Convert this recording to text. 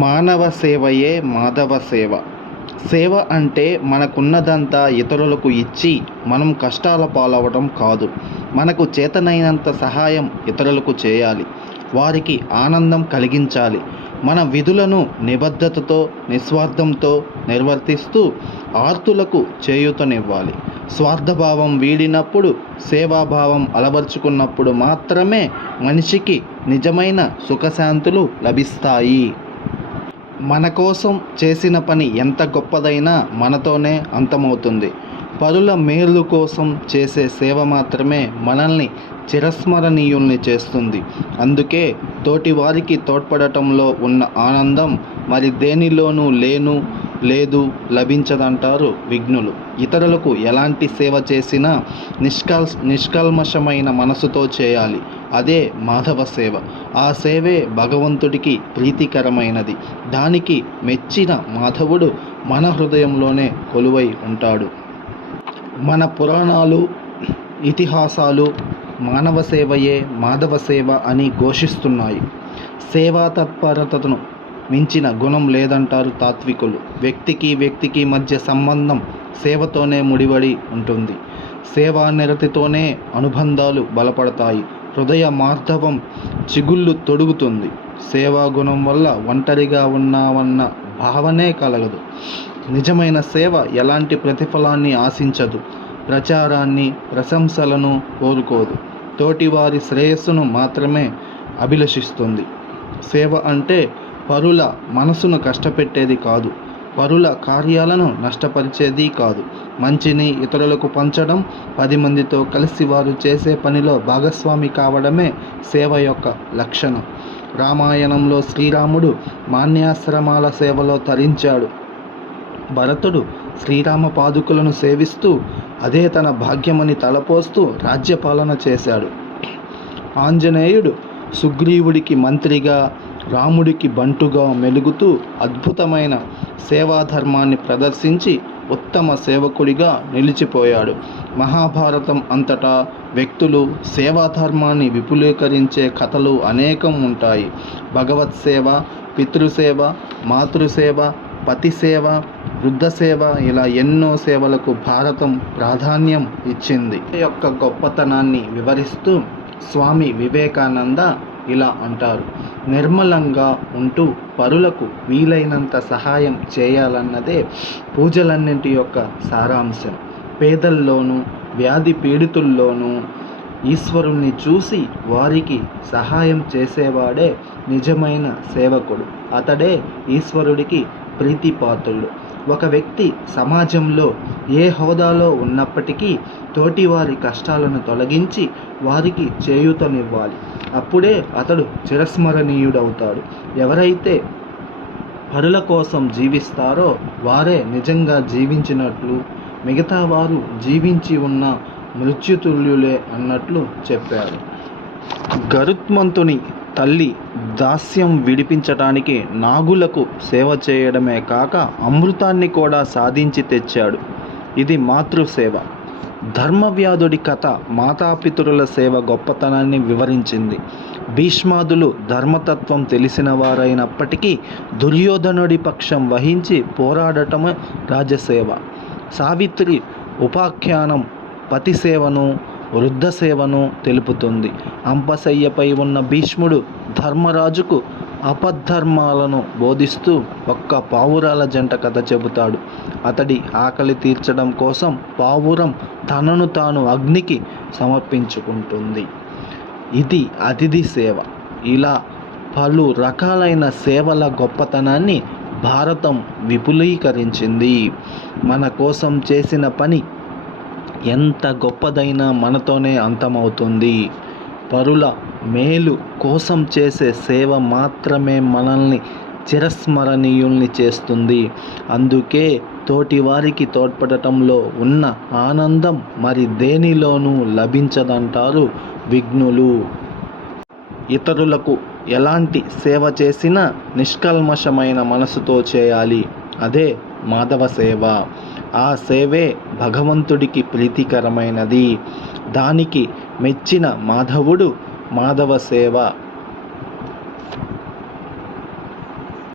మానవ సేవయే మాధవ సేవ. సేవ అంటే మనకున్నదంతా ఇతరులకు ఇచ్చి మనం కష్టాల పాలవడం కాదు. మనకు చేతనైనంత సహాయం ఇతరులకు చేయాలి. వారికి ఆనందం కలిగించాలి. మన విధులను నిబద్ధతతో, నిస్వార్థంతో నిర్వర్తిస్తూ ఆర్తులకు చేయూతనివ్వాలి. స్వార్థభావం వీడినప్పుడు, సేవాభావం అలవర్చుకున్నప్పుడు మాత్రమే మనిషికి నిజమైన సుఖశాంతులు లభిస్తాయి. మన కోసం చేసిన పని ఎంత గొప్పదైనా మనతోనే అంతమవుతుంది. పరుల మేలు కోసం చేసే సేవ మాత్రమే మనల్ని చిరస్మరణీయుల్ని చేస్తుంది. అందుకే తోటివారికి తోడ్పడటంలో ఉన్న ఆనందం మరి దేనిలోనూ లేదు లభించదంటారు విజ్ఞులు. ఇతరులకు ఎలాంటి సేవ చేసినా నిష్కల్మషమైన మనసుతో చేయాలి. అదే మాధవ సేవ. ఆ సేవే భగవంతుడికి ప్రీతికరమైనది. దానికి మెచ్చిన మాధవుడు మన హృదయంలోనే కొలువై ఉంటాడు. మన పురాణాలు, ఇతిహాసాలు మానవ సేవయే మాధవ సేవ అని ఘోషిస్తున్నాయి. సేవా తత్పరతను మించిన గుణం లేదంటారు తాత్వికులు. వ్యక్తికి మధ్య సంబంధం సేవతోనే ముడిపడి ఉంటుంది. సేవా నిరతితోనే అనుబంధాలు బలపడతాయి. హృదయ మార్ధవం చిగుళ్ళు తొడుగుతుంది. సేవా గుణం వల్ల ఒంటరిగా ఉన్నామన్న భావనే కలగదు. నిజమైన సేవ ఎలాంటి ప్రతిఫలాన్ని ఆశించదు. ప్రచారాన్ని, ప్రశంసలను కోరుకోదు. తోటివారి శ్రేయస్సును మాత్రమే అభిలషిస్తుంది. సేవ అంటే పరుల మనసును కష్టపెట్టేది కాదు. పరుల కార్యాలను నష్టపరిచేది కాదు. మంచిని ఇతరులకు పంచడం, 10 మందితో కలిసి వారు చేసే పనిలో భాగస్వామి కావడమే సేవ యొక్క లక్షణం. రామాయణంలో శ్రీరాముడు మాన్యాశ్రమాల సేవలో తరించాడు. భరతుడు శ్రీరామ పాదుకులను సేవిస్తూ అదే తన భాగ్యమని తలపోస్తూ రాజ్యపాలన చేశాడు. ఆంజనేయుడు సుగ్రీవుడికి మంత్రిగా, రాముడికి బంటుగా మెలుగుతూ అద్భుతమైన సేవాధర్మాన్ని ప్రదర్శించి ఉత్తమ సేవకుడిగా నిలిచిపోయాడు. మహాభారతం అంతటా వ్యక్తులు సేవాధర్మాన్ని విపులీకరించే కథలు అనేకం ఉంటాయి. భగవత్ సేవ, పితృసేవ, మాతృసేవ, పతిసేవ, వృద్ధసేవ ఇలా ఎన్నో సేవలకు భారతం ప్రాధాన్యం ఇచ్చింది. యొక్క గొప్పతనాన్ని వివరిస్తూ స్వామి వివేకానంద ఇలా అంటారు: నిర్మలంగా ఉంటూ పరులకు వీలైనంత సహాయం చేయాలన్నదే పూజలన్నింటి యొక్క సారాంశం. పేదల్లోనూ, వ్యాధి పీడితుల్లోనూ ఈశ్వరుణ్ణి చూసి వారికి సహాయం చేసేవాడే నిజమైన సేవకుడు. అతడే ఈశ్వరుడికి ప్రీతిపాత్రుడు. ఒక వ్యక్తి సమాజంలో ఏ హోదాలో ఉన్నప్పటికీ తోటివారి కష్టాలను తొలగించి వారికి చేయూతనివ్వాలి. అప్పుడే అతడు చిరస్మరణీయుడవుతాడు. ఎవరైతే పరుల కోసం జీవిస్తారో వారే నిజంగా జీవించినట్లు, మిగతా వారు జీవించి ఉన్న మృత్యుతుల్యులే అన్నట్లు చెప్పారు. గరుత్మంతుని తల్లి దాస్యం విడిపించటానికి నాగులకు సేవ చేయడమే కాక అమృతాన్ని కూడా సాధించి తెచ్చాడు. ఇది మాతృసేవ. ధర్మవ్యాధుడి కథ మాతాపితరుల సేవ గొప్పతనాన్ని వివరించింది. భీష్మాదులు ధర్మతత్వం తెలిసిన వారైనప్పటికీ దుర్యోధనుడి పక్షం వహించి పోరాడటం రాజసేవ. సావిత్రి ఉపాఖ్యానం పతిసేవను, వృద్ధసేవను తెలుపుతుంది. అంపశయ్యపై ఉన్న భీష్ముడు ధర్మరాజుకు అపద్ధర్మాలను బోధిస్తూ ఒక్క పావురాల జంట కథ చెబుతాడు. అతడి ఆకలి తీర్చడం కోసం పావురం తనను తాను అగ్నికి సమర్పించుకుంటుంది. ఇది అతిథి సేవ. ఇలా పలు రకాలైన సేవల గొప్పతనాన్ని భారతం విపులీకరించింది. మన కోసం చేసిన పని ఎంత గొప్పదైనా మనతోనే అంతమవుతుంది. పరుల మేలు కోసం చేసే సేవ మాత్రమే మనల్ని చిరస్మరణీయుల్ని చేస్తుంది. అందుకే తోటివారికి తోడ్పడటంలో ఉన్న ఆనందం మరి దేనిలోనూ లభించదంటారు విజ్ఞులు. ఇతరులకు ఎలాంటి సేవ చేసినా నిష్కల్మషమైన మనసుతో చేయాలి. అదే మాధవ సేవ. ఆ సేవే భగవంతుడికి ప్రీతికరమైనది. దానికి మెచ్చిన మాధవుడు మాధవ సేవ